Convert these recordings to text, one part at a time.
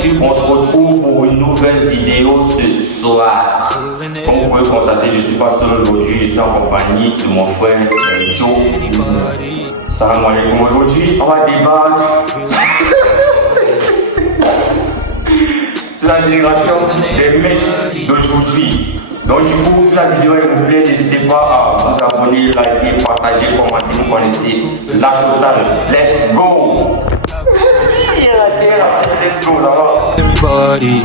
YouTube, on se retrouve pour une nouvelle vidéo ce soir. Comme vous pouvez constater, je ne suis pas seul aujourd'hui, je suis en compagnie de mon frère Joe. Salam alaikum. Aujourd'hui, on va débattre sur la génération des mecs d'aujourd'hui. Donc du coup, si la vidéo vous plaît, n'hésitez pas à vous abonner, liker, partager, commenter, vous connaissez la totale. Let's go! Let's go, là-bas. Everybody,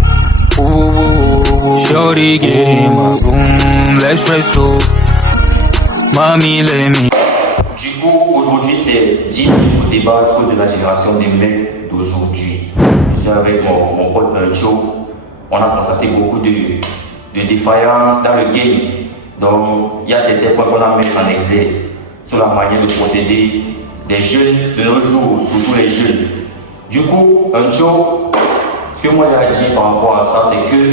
ooh, shorty get in my room, let's race up. Mommy, let me. Du coup, aujourd'hui, c'est Jim pour débattre de la génération des mecs d'aujourd'hui. Je suis avec mon pote Joe. On a constaté beaucoup de défaillances dans le game. Donc, il y a certains points qu'on a mis en exergue sur la manière de procéder des jeunes de nos jours, surtout les jeunes. Du coup, Joe, ce que moi j'ai à dire par rapport à ça, c'est que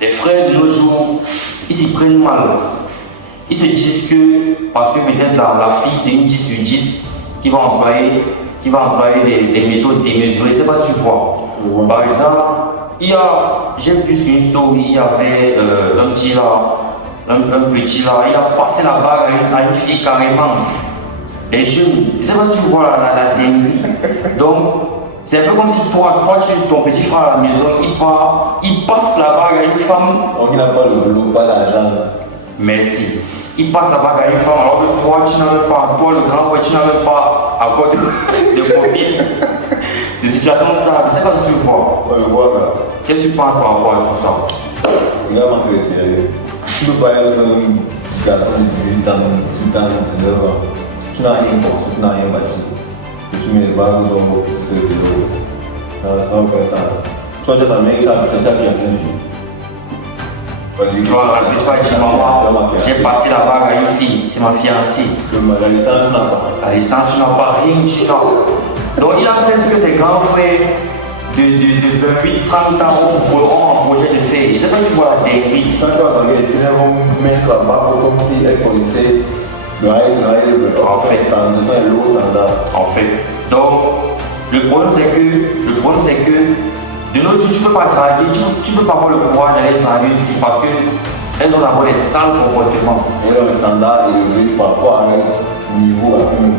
les frères de nos jours, ils s'y prennent mal. Ils se disent que parce que peut-être la fille c'est une 10 sur 10 qui va employer des méthodes démesurées. Je ne sais pas si tu vois. Par exemple, j'ai vu sur une story, il y avait un petit là, il a passé la bague à une fille carrément. Les jeunes, je ne sais pas si tu vois la dinguerie. Donc, c'est un peu comme si toi ton petit frère à la maison, il passe la bague à une femme. Donc il n'a pas le boulot, pas l'argent. Merci. Il passe la bague à une femme alors que toi tu n'as même pas, toi le grand frère tu n'as même pas à côté de copine. De situation stable, je ne sais pas si tu vois. On le voit là. Qu'est-ce que tu penses par rapport à tout ça? Regarde ma télé sérieux. Tu ne peux pas être un garçon de 18 ans, 18 ans, 19 ans. Tu n'as rien construit, tu n'as rien bâti. Et tu mets les bagues dans vos petits vidéos. Ça va faire ça. Toi tu as ta mère qui a bien fait une vie. Tu vas dire maman, j'ai passé la bague à une fille, c'est ma fiancée. La licence n'a pas. La licence, tu n'as pas rien, tu n'as. Donc il a fait ce que ses grands frères de 28, 30 ans ont un projet de faire. Je ne sais pas si tu vois la dinguerie. Quand tu vas regarder, tu vont mettre la bague comme si elle connaissait le rail, En fait. En fait. Donc, le problème c'est que de nos jours, tu ne peux pas draguer, tu ne peux pas avoir le courage d'aller draguer une fille parce qu'elles ont d'abord des sales comportements. Et le standard est élevé par rapport à leur niveau.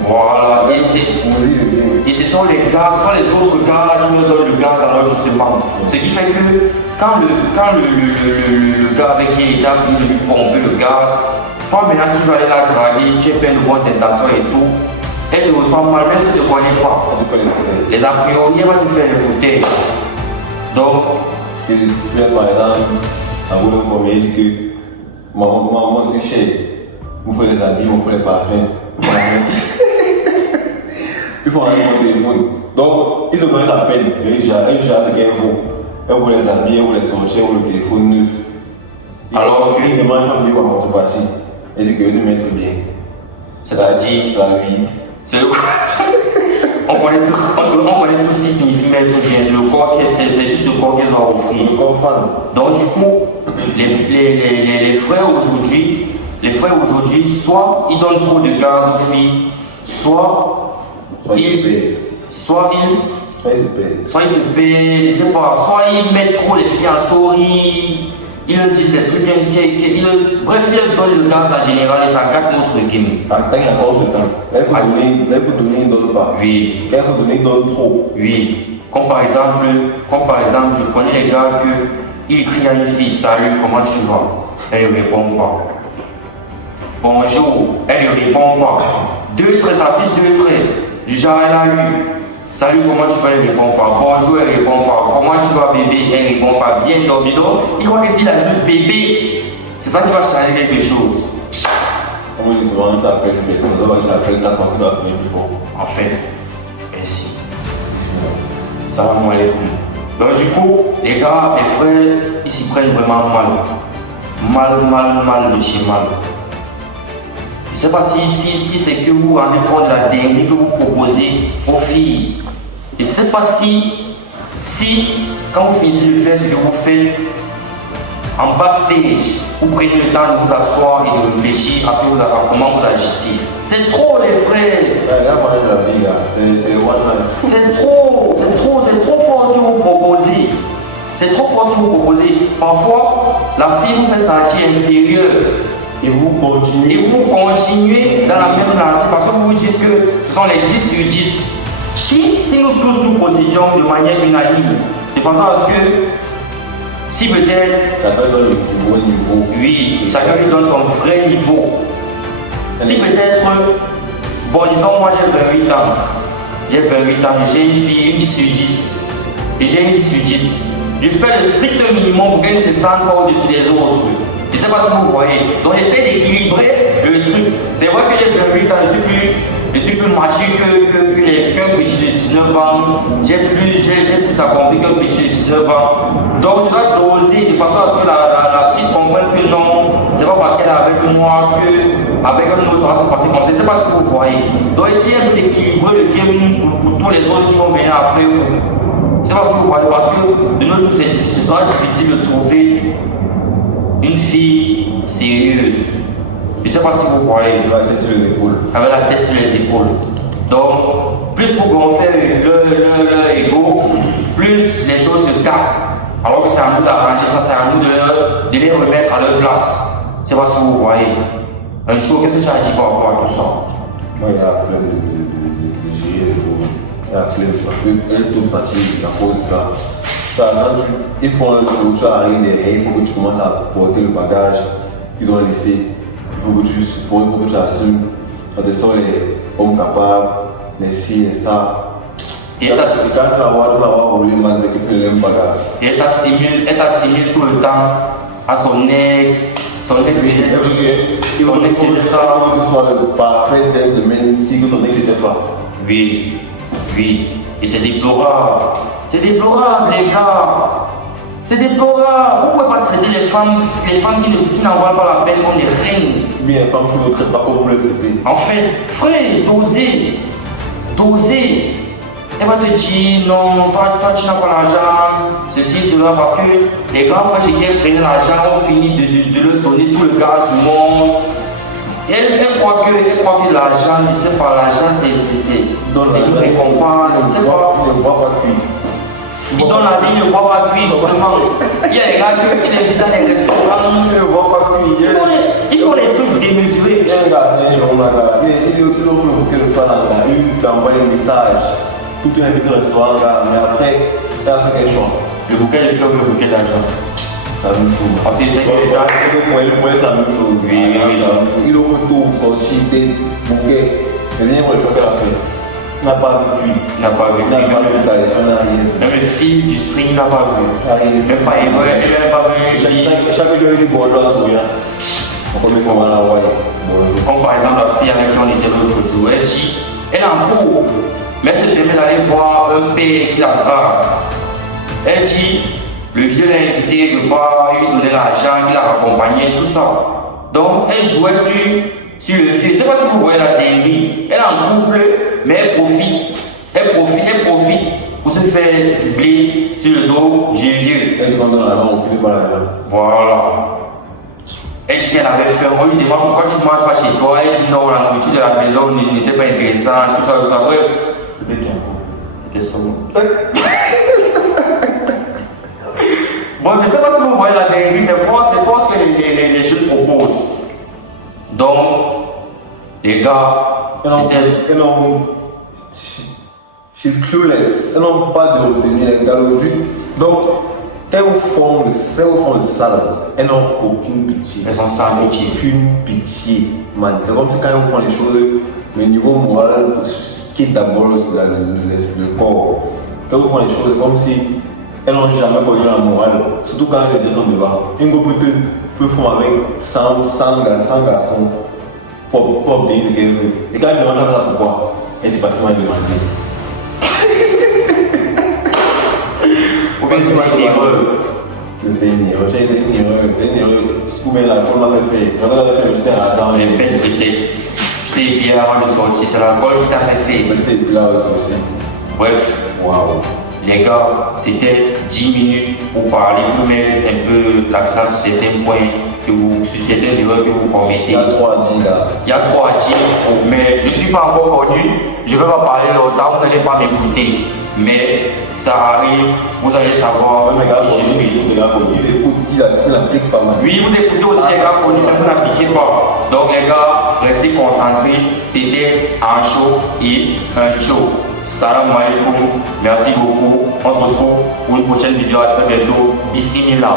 Voilà, et ce sont les autres gars qui nous donnent le gaz alors justement. Ce qui fait que quand le gars avec qui il était venu lui pomper le gaz, toi maintenant qui vas aller la draguer, tu es plein de bonnes intentions et tout, elle te reçoit mal, même si tu ne te connais pas. Les a priori, elle va te faire le fauteuil. Donc, tu es par exemple, en vous le premier, dit que maman c'est cher, vous faites les habits, vous faites les parfums. Il faut aller au téléphone. Donc, ils se connaissent à peine. Ils gèrent ce qu'elles font. Elles vous les habiller, elles vous les sortir, vous le téléphone neuf. Alors, ils demandent un mieux comment tu parti. Et c'est que eux de mettre bien. c'est-à-dire, la vie. c'est le on connaît tous ce qui signifie mettre bien. C'est le corps c'est juste le corps qu'elle doit offrir. Je comprends. Donc du coup, les frères aujourd'hui, soit ils donnent trop de gaz aux filles, soit ils se paient, je sais pas, soit ils mettent trop les filles en story, ils leur disent des trucs, bref, ils leur donnent le gaz en général et ça gâte notre game. Attends, il y a encore ce temps. Là, il faut donner, il ne donne pas. Oui. Là, il faut donner, il donne trop. Oui. Comme par exemple, je connais les gars ils crient à une fille, salut, comment tu vas? Elle ne répond pas. Bonjour, elle ne répond pas. Deux traits, ça affiche deux traits. Du genre, elle a lu. Salut, comment tu vas? Elle ne répond pas. Bonjour, elle ne répond pas. Comment tu vas, bébé? Elle ne répond pas. Bien dormi. Donc, il croit que s'il a dit bébé, c'est ça qui va changer quelque chose. Comme on dit souvent, tu appelles une personne, tu appelles ta femme qui va sonner plus fort. En fait, merci. Salam alaikum. Donc du coup, les gars, les frères, ils s'y prennent vraiment mal. Mal de chez mal. Je ne sais pas si c'est que vous vous rendez compte de la dinguerie que vous proposez aux filles. Je ne sais pas si quand vous finissez de faire ce que vous faites en backstage, vous prenez le temps de vous asseoir et de réfléchir à comment vous agissez. C'est trop les frères. Regarde, moi, la vie, là. C'est one man. C'est trop fort ce que vous C'est trop fort ce que vous proposez. Parfois, la fille vous fait sentir inférieure. Et vous continuez. Et vous continuez dans la même lancée parce que vous vous dites que ce sont les 10 sur 10. Si nous tous nous procédions de manière unanime, de façon à ce que, si peut-être. Chacun donne le plus bon niveau. Oui, chacun lui donne son vrai niveau. Si peut-être, bon, disons, moi j'ai 28 ans. J'ai 28 ans, j'ai une fille, une 10 sur 10. Et j'ai une 10 sur 10. Je fais le strict minimum pour qu'elle ne se sente pas au-dessus des autres. Je ne sais pas si vous voyez. Donc j'essaie d'équilibrer le truc. C'est vrai que j'ai 28 ans, je suis plus mature qu'un petit de 19 ans. J'ai plus accompli qu'un petit de 19 ans. Donc je dois doser de façon à ce que la petite comprenne que non, c'est pas parce qu'elle est avec moi qu'avec un autre ça va se passer comme ça. Je ne sais pas si vous voyez. Donc essayez un peu d'équilibrer le game pour tous les autres qui vont venir après vous. Je ne sais pas si vous voyez parce que de nos jours ce sera difficile de trouver une fille sérieuse. Je ne sais pas si vous voyez. La tête sur les épaules. Avec la tête sur les épaules. Donc, plus vous gonflez leur ego, plus les choses se calment. Alors que c'est à nous d'arranger ça, c'est à nous de les remettre à leur place. Je ne sais pas si vous voyez. Un jour, qu'est-ce que tu as dit par rapport à tout ça? Moi, il y a la flemme de gérer les choses. Il y a la flemme parce qu'elle est toute fatiguée à cause de ça. Ils font un jour où tu arrives derrière, il faut que tu commences à porter le bagage qu'ils ont laissé. Il faut que tu supportes, il faut que tu assumes. Ce sont les hommes capables, les filles, les ça. Et quand tu vas voir rouler mal, c'est que tu fais le même bagage. Et elle t'assimile tout le temps à son ex, son ex faisait ci, son ex faisait ça. Il faut que tu sois le parfait gentleman que son ex n'était pas. Oui, oui. Et c'est déplorable. C'est déplorable, les gars. C'est déplorable. Vous ne pouvez pas traiter les femmes qui n'en valent pas la peine comme des reines. Bien, les femmes qui ne traitent pas comme vous les traitez. En fait, frère, dosez. Elle va te dire non, toi tu n'as pas l'argent, ceci, cela, parce que les grands frères chez qui elles prenaient l'argent ont fini de leur donner tout le gaz du monde. Elle croit que l'argent, je ne sais pas, l'argent c'est une récompense, je ne sais pas. Il ne voit pas cuire. Il donne l'argent, il ne voit pas cuire, justement. Il y a des gars qui les invitent dans les restaurants. Il ne voit pas cuire. Ils font des trucs démesurés. Il y a un gars, c'est un jour, il offre le fan à il t'envoie un message. Tout est invité au restaurant, mais après, il a fait quelque chose. Le bouquet de fleurs, le bouquet d'argent. La même chose. Parce que c'est que les gars, Il c'est la même chose. Oui. Il offre tout, sorti, des bouquets. Et rien, on le fait qu'elle a fait. Il n'a pas vu cuire. il n'a pas vu. Il n'a pas vu caressation, il n'a rien. Même le fil du string n'a pas vu. Rien. Même pas il n'a pas vu. Chaque jour, il dit bonjour à Souriant. On connaît comment la voix. Bonjour. Comme par exemple la fille avec qui on était l'autre jour, elle dit, elle est en cours, mais elle se permet d'aller voir un père qui l'attrape. Elle dit, le vieux l'a invité quelque part, il lui donnait l'argent, il l'a raccompagné, tout ça. Donc elle jouait sur le vieux. Je ne sais pas si vous voyez la théorie. Elle est en couple, mais elle profite. Elle profite pour se faire du blé sur le dos du vieux. Elle dit qu'on donne l'argent, on finit par l'argent. Voilà. Elle dit qu'elle avait faim. On lui demande pourquoi tu ne manges pas chez toi. Elle dit non, la nourriture de la maison n'était pas intéressante, tout ça. Bref. Peut-être Bon, je ne sais pas si vous voyez la théorie, c'est fort ce que les jeunes proposent. Donc, les gars, c'était. She's clueless. Elles n'ont pas de retenue, les gars. Donc, elles font le sale. Elles n'ont aucune pitié. Elles sont sans pitié. Aucune pitié, man. C'est comme si quand elles font les choses, le niveau moral quitte d'abord le corps. Quand elles font les choses, comme si elles n'ont jamais connu la morale. Surtout quand elles descendent devant. Une go peut faire avec 100 garçons pour obtenir ce qu'elle veut. Et quand je demande ça, pourquoi? Elle dit parce qu'elle m'a demandé. C'est une erreur. C'est une erreur. Ou bien l'alcool m'a fait. Quand elle a fait, j'étais dans les Je t'ai bien avant de sortir, c'est l'alcool qui t'a fait faire. J'étais là aussi. Bref, Waouh. les gars, c'était 10 minutes pour parler, pour mettre un peu l'accent sur certains points, sur certaines erreurs que vous commettez. Il y a 3 à 10 là. Il y a 3 à dire, mais je ne suis pas encore connu, je ne vais pas parler longtemps, vous n'allez pas m'écouter. mais ça arrive, vous allez savoir qui je suis. Il écoute, il applique pas mal. Oui, vous écoutez aussi les gars connus, mais vous n'appliquez pas. Donc les gars, restez concentrés. C'était un show et un show. Salam alaikum, merci beaucoup. On se retrouve pour une prochaine vidéo à très bientôt. Bismillah.